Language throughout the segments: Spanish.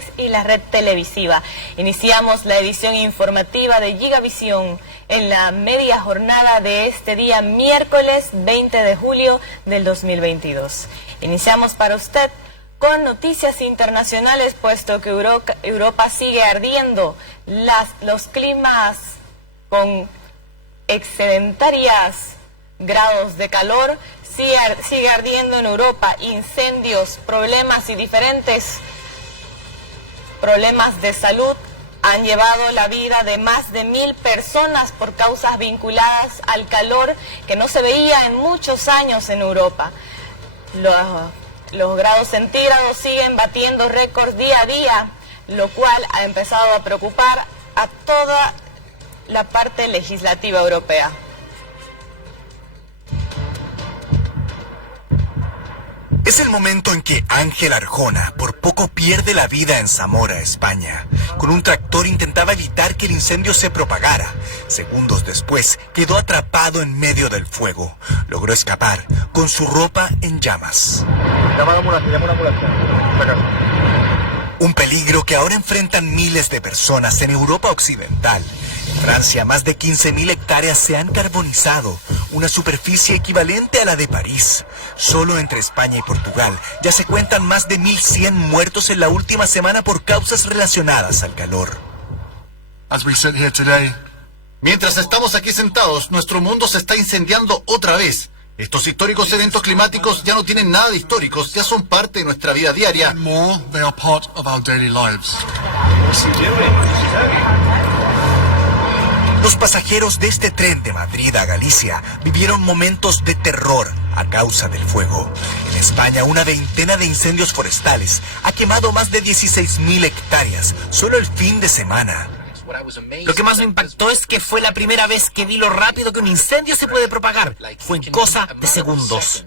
streamings y la red televisiva. Iniciamos la edición informativa de Gigavisión en la media jornada de este día, miércoles 20 de julio del 2022. Iniciamos para usted con noticias internacionales, puesto que Europa sigue ardiendo. Los climas con excedentarias grados de calor, sigue ardiendo en Europa, incendios, problemas y diferentes problemas de salud han llevado la vida de más de 1000 personas por causas vinculadas al calor que no se veía en muchos años en Europa. Los grados centígrados siguen batiendo récords día a día, lo cual ha empezado a preocupar a toda la parte legislativa europea. Es el momento en que Ángel Arjona por poco pierde la vida en Zamora, España. Con un tractor intentaba evitar que el incendio se propagara. Segundos después quedó atrapado en medio del fuego. Logró escapar con su ropa en llamas. Llama a la ambulancia. Un peligro que ahora enfrentan miles de personas en Europa Occidental. En Francia, más de 15.000 hectáreas se han carbonizado, una superficie equivalente a la de París. Solo entre España y Portugal ya se cuentan más de 1.100 muertos en la última semana por causas relacionadas al calor. Mientras estamos aquí sentados, nuestro mundo se está incendiando otra vez. Estos históricos eventos climáticos ya no tienen nada de históricos, ya son parte de nuestra vida diaria. Los pasajeros de este tren de Madrid a Galicia vivieron momentos de terror a causa del fuego. En España, una veintena de incendios forestales ha quemado más de 16.000 hectáreas solo el fin de semana. Lo que más me impactó es que fue la primera vez que vi lo rápido que un incendio se puede propagar. Fue en cosa de segundos.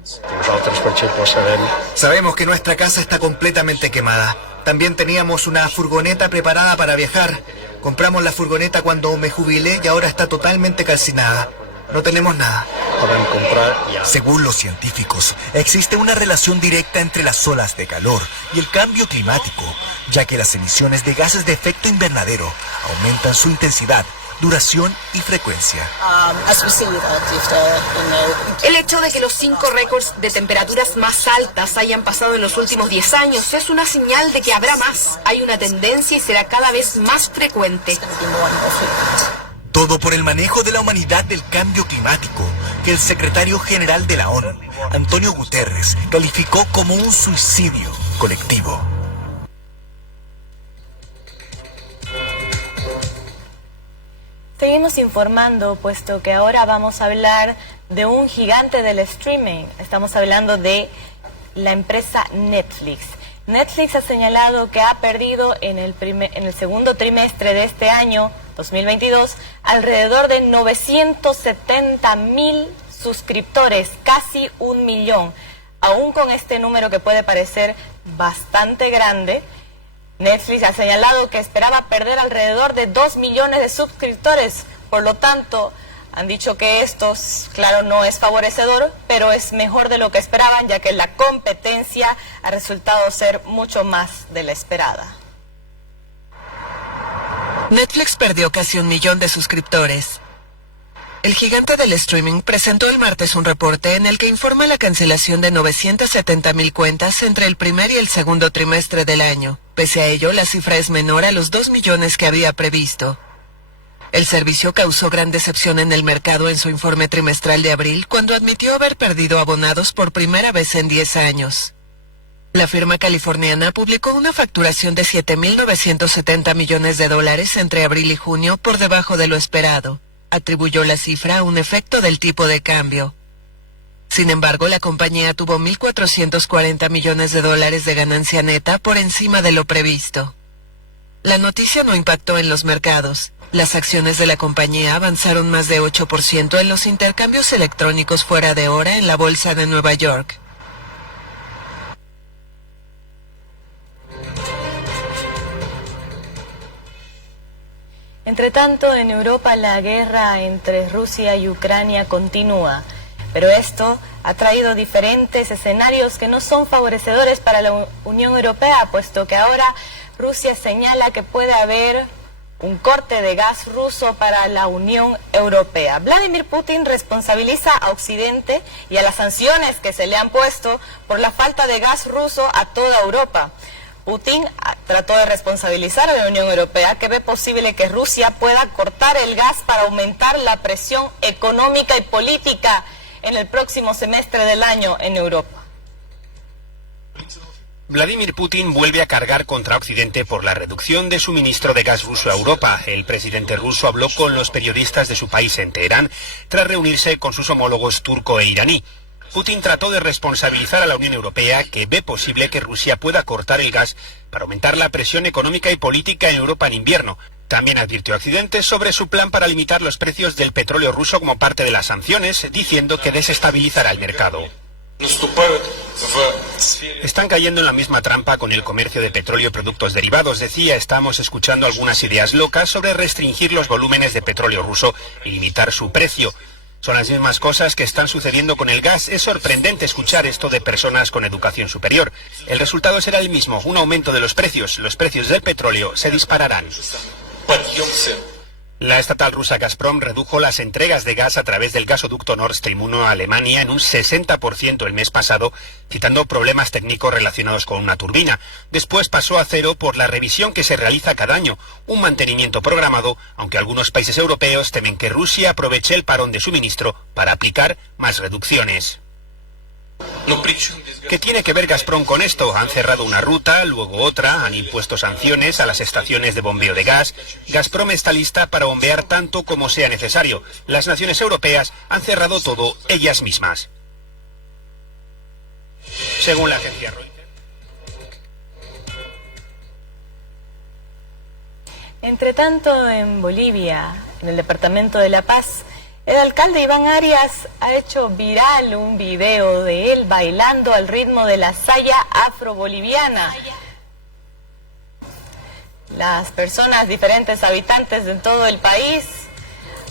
Sabemos que nuestra casa está completamente quemada. También teníamos una furgoneta preparada para viajar. Compramos la furgoneta cuando me jubilé y ahora está totalmente calcinada. No tenemos nada. Según los científicos, existe una relación directa entre las olas de calor y el cambio climático, ya que las emisiones de gases de efecto invernadero aumentan su intensidad, duración y frecuencia. El hecho de que los 5 récords de temperaturas más altas hayan pasado en los últimos 10 años es una señal de que habrá más. Hay una tendencia y será cada vez más frecuente. Todo por el manejo de la humanidad del cambio climático, que el secretario general de la ONU, Antonio Guterres, calificó como un suicidio colectivo. Seguimos informando, puesto que ahora vamos a hablar de un gigante del streaming. Estamos hablando de la empresa Netflix. Netflix ha señalado que ha perdido en el segundo trimestre de este año, 2022, alrededor de 970.000 suscriptores, casi 1 millón. Aún con este número que puede parecer bastante grande, Netflix ha señalado que esperaba perder alrededor de 2 millones de suscriptores. Por lo tanto, han dicho que esto, claro, no es favorecedor, pero es mejor de lo que esperaban, ya que la competencia ha resultado ser mucho más de la esperada. Netflix perdió casi 1 millón de suscriptores. El gigante del streaming presentó el martes un reporte en el que informa la cancelación de 970.000 cuentas entre el primer y el segundo trimestre del año. Pese a ello, la cifra es menor a los 2 millones que había previsto. El servicio causó gran decepción en el mercado en su informe trimestral de abril, cuando admitió haber perdido abonados por primera vez en 10 años. La firma californiana publicó una facturación de $7.970 millones entre abril y junio, por debajo de lo esperado. Atribuyó la cifra a un efecto del tipo de cambio. Sin embargo, la compañía tuvo $1.440 millones de ganancia neta, por encima de lo previsto. La noticia no impactó en los mercados. Las acciones de la compañía avanzaron más de 8% en los intercambios electrónicos fuera de hora en la bolsa de Nueva York. Entre tanto, en Europa la guerra entre Rusia y Ucrania continúa, pero esto ha traído diferentes escenarios que no son favorecedores para la Unión Europea, puesto que ahora Rusia señala que puede haber un corte de gas ruso para la Unión Europea. Vladimir Putin responsabiliza a Occidente y a las sanciones que se le han puesto por la falta de gas ruso a toda Europa. Putin trató de responsabilizar a la Unión Europea, que ve posible que Rusia pueda cortar el gas para aumentar la presión económica y política en el próximo semestre del año en Europa. Vladimir Putin vuelve a cargar contra Occidente por la reducción de suministro de gas ruso a Europa. El presidente ruso habló con los periodistas de su país en Teherán tras reunirse con sus homólogos turco e iraní. Putin trató de responsabilizar a la Unión Europea, que ve posible que Rusia pueda cortar el gas para aumentar la presión económica y política en Europa en invierno. También advirtió a Occidente sobre su plan para limitar los precios del petróleo ruso como parte de las sanciones, diciendo que desestabilizará el mercado. Están cayendo en la misma trampa con el comercio de petróleo y productos derivados. Decía, estamos escuchando algunas ideas locas sobre restringir los volúmenes de petróleo ruso y limitar su precio. Son las mismas cosas que están sucediendo con el gas. Es sorprendente escuchar esto de personas con educación superior. El resultado será el mismo, un aumento de los precios. Los precios del petróleo se dispararán. La estatal rusa Gazprom redujo las entregas de gas a través del gasoducto Nord Stream 1 a Alemania en un 60% el mes pasado, citando problemas técnicos relacionados con una turbina. Después pasó a cero por la revisión que se realiza cada año, un mantenimiento programado, aunque algunos países europeos temen que Rusia aproveche el parón de suministro para aplicar más reducciones. ¿Qué tiene que ver Gazprom con esto? Han cerrado una ruta, luego otra, han impuesto sanciones a las estaciones de bombeo de gas. Gazprom está lista para bombear tanto como sea necesario. Las naciones europeas han cerrado todo ellas mismas. Según la agencia Reuters. Entre tanto, en Bolivia, en el departamento de La Paz, el alcalde Iván Arias ha hecho viral un video de él bailando al ritmo de la saya afro-boliviana. Las personas, diferentes habitantes de todo el país,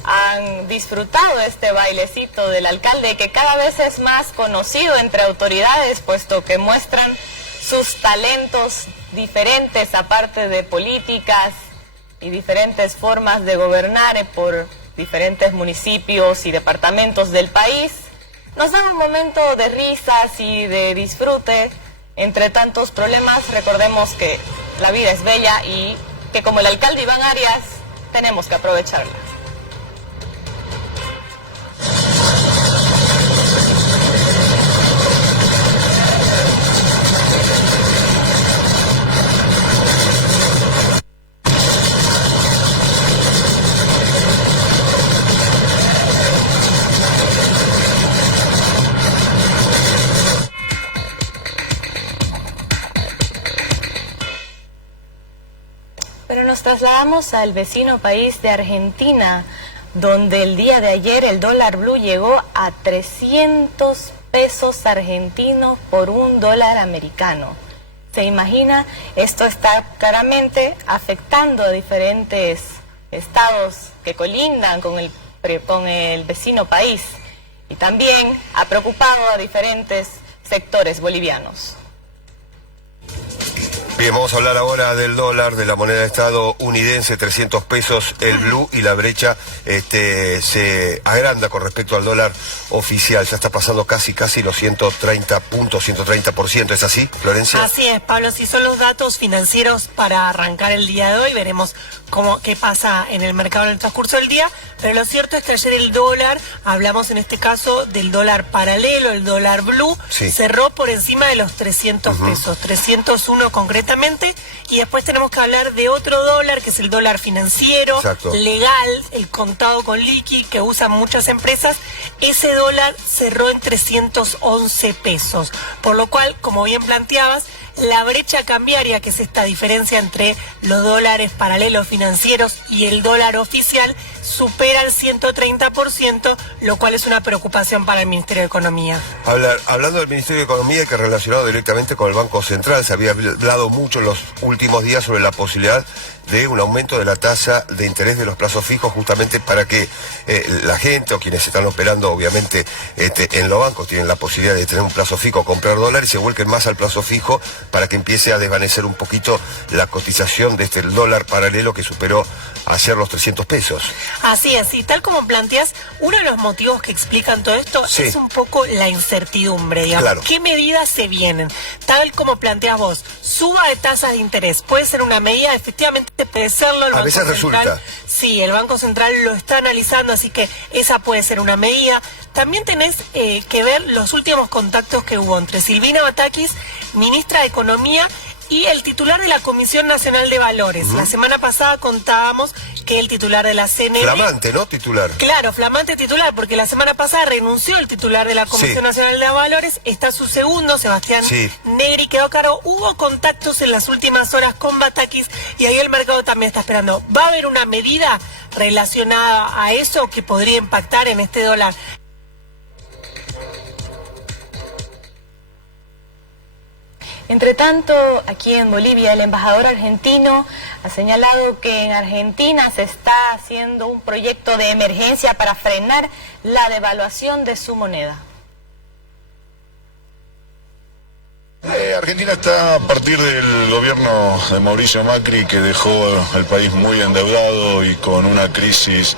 han disfrutado este bailecito del alcalde, que cada vez es más conocido entre autoridades, puesto que muestran sus talentos diferentes, aparte de políticas y diferentes formas de gobernar por diferentes municipios y departamentos del país. Nos da un momento de risas y de disfrute entre tantos problemas. Recordemos que la vida es bella y que, como el alcalde Iván Arias, tenemos que aprovecharla. Nos trasladamos al vecino país de Argentina, donde el día de ayer el dólar blue llegó a 300 pesos argentinos por un dólar americano. ¿Se imagina? Esto está claramente afectando a diferentes estados que colindan con el vecino país, y también ha preocupado a diferentes sectores bolivianos. Bien, vamos a hablar ahora del dólar, de la moneda estadounidense, 300 pesos el blue, y la brecha se agranda con respecto al dólar oficial. Ya está pasando casi los 130 puntos, 130%. ¿Es así, Florencia? Así es, Pablo. Si son los datos financieros para arrancar el día de hoy, veremos qué pasa en el mercado en el transcurso del día. Pero lo cierto es que ayer el dólar, hablamos en este caso del dólar paralelo, el dólar blue, sí, cerró por encima de los 300 pesos, 301 concretamente, y después tenemos que hablar de otro dólar, que es el dólar financiero, exacto, legal, el contado con liqui, que usan muchas empresas. Ese dólar cerró en 311 pesos, por lo cual, como bien planteabas, la brecha cambiaria, que es esta diferencia entre los dólares paralelos financieros y el dólar oficial, supera el 130%, lo cual es una preocupación para el Ministerio de Economía. Hablando del Ministerio de Economía, que relacionado directamente con el Banco Central, se había hablado mucho en los últimos días sobre la posibilidad de un aumento de la tasa de interés de los plazos fijos, justamente para que la gente o quienes están operando, obviamente, en los bancos tienen la posibilidad de tener un plazo fijo, comprar dólares y se vuelquen más al plazo fijo para que empiece a desvanecer un poquito la cotización de el dólar paralelo que superó ayer los 300 pesos. Así es, y tal como planteas, uno de los motivos que explican todo esto es un poco la incertidumbre, digamos. Claro. ¿Qué medidas se vienen? Tal como planteas vos, suba de tasas de interés, puede ser una medida, efectivamente puede serlo. A veces resulta. Sí, el Banco Central lo está analizando, así que esa puede ser una medida. También tenés que ver los últimos contactos que hubo entre Silvina Batakis, ministra de Economía, y el titular de la Comisión Nacional de Valores. La semana pasada contábamos que el titular de la CNV... Flamante, ¿no? Titular. Claro, flamante titular, porque la semana pasada renunció el titular de la Comisión Nacional de Valores, está su segundo, Sebastián Negri, quedó a cargo. Hubo contactos en las últimas horas con Batakis y ahí el mercado también está esperando. ¿Va a haber una medida relacionada a eso que podría impactar en este dólar? Entre tanto, aquí en Bolivia, el embajador argentino ha señalado que en Argentina se está haciendo un proyecto de emergencia para frenar la devaluación de su moneda. Argentina está a partir del gobierno de Mauricio Macri, que dejó el país muy endeudado y con una crisis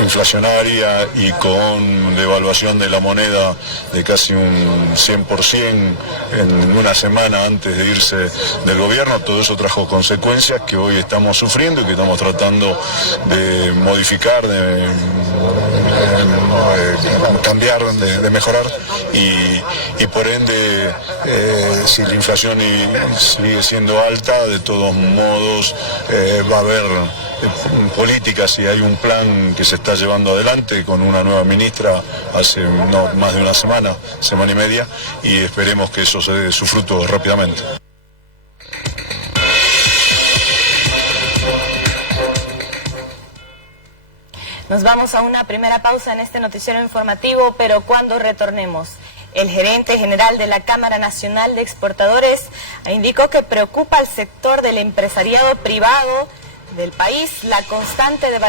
inflacionaria y con devaluación de la moneda de casi un 100% en una semana antes de irse del gobierno. Todo eso trajo consecuencias que hoy estamos sufriendo y que estamos tratando de modificar, de cambiar, de mejorar y por ende si la inflación sigue siendo alta, de todos modos va a haber políticas y hay un plan que se está llevando adelante con una nueva ministra hace no más de una semana y media, y esperemos que eso se dé su fruto rápidamente. Nos vamos a una primera pausa en este noticiero informativo, pero cuando retornemos, el gerente general de la Cámara Nacional de Exportadores indicó que preocupa al sector del empresariado privado del país la constante devaluación